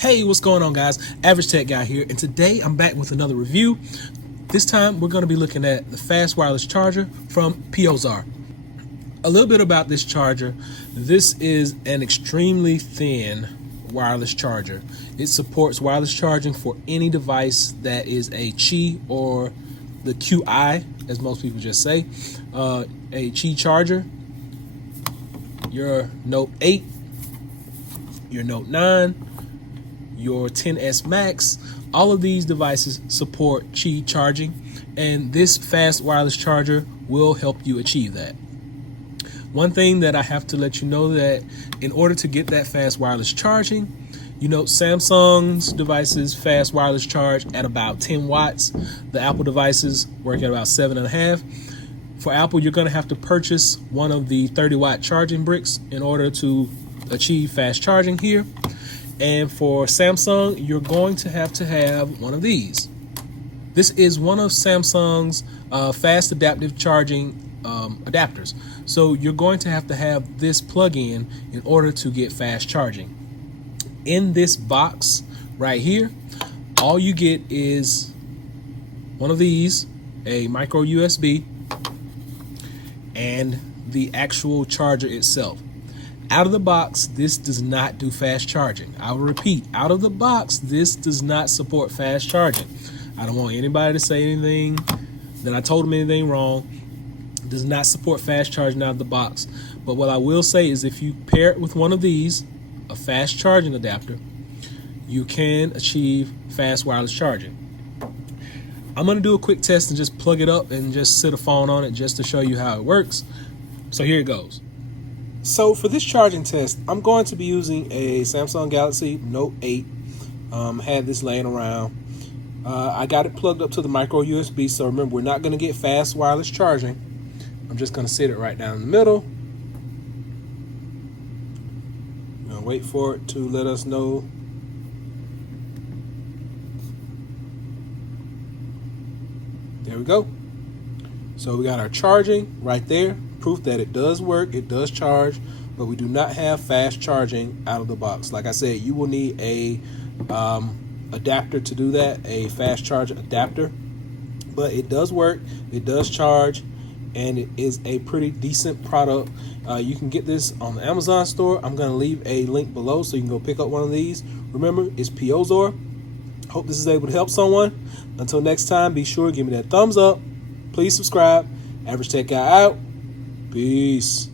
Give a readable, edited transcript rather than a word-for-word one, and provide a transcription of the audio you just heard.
Hey, what's going on, guys? Average Tech Guy here, and today I'm back with another review. This time we're going to be looking at the fast wireless charger from peohzarr. A little bit about this charger. This is an extremely thin wireless charger. It supports wireless charging for any device that is a Qi or the QI, as most people just say. A Qi charger, your Note 8, your Note 9, your 10S Max, all of these devices support Qi charging, and this fast wireless charger will help you achieve that. One thing that I have to let you know that in order to get that fast wireless charging, you know, Samsung's devices fast wireless charge at about 10 watts. The Apple devices work at about 7.5. For Apple, you're going to have to purchase one of the 30-watt charging bricks in order to achieve fast charging here. And for Samsung, you're going to have one of these. This is one of Samsung's fast adaptive charging adapters. So you're going to have this plug-in in order to get fast charging. In this box right here, all you get is one of these, a micro USB, and the actual charger itself. Out of the box, this does not do fast charging. I will repeat, out of the box, this does not support fast charging. I don't want anybody to say anything that I told them anything wrong. It does not support fast charging out of the box. But what I will say is if you pair it with one of these, a fast charging adapter, you can achieve fast wireless charging. I'm going to do a quick test and just plug it up and just sit a phone on it just to show you how it works. So here it goes. So for this charging test, I'm going to be using a Samsung Galaxy Note 8. Had this laying around. I got it plugged up to the micro USB, so remember, we're not going to get fast wireless charging. I'm just going to sit it right down in the middle. I'm going to wait for it to let us know. There we go. So we got our charging right there. Proof that it does work, it does charge, but we do not have fast charging out of the box. Like I said, you will need a adapter to do that, a fast charge adapter, but it does work, it does charge, and it is a pretty decent product. You can get this on the Amazon store. I'm going to leave a link below so you can go pick up one of these. Remember, it's peohzarr. Hope this is able to help someone. Until next time, be sure to give me that thumbs up. Please subscribe. Average Tech Guy out. Peace.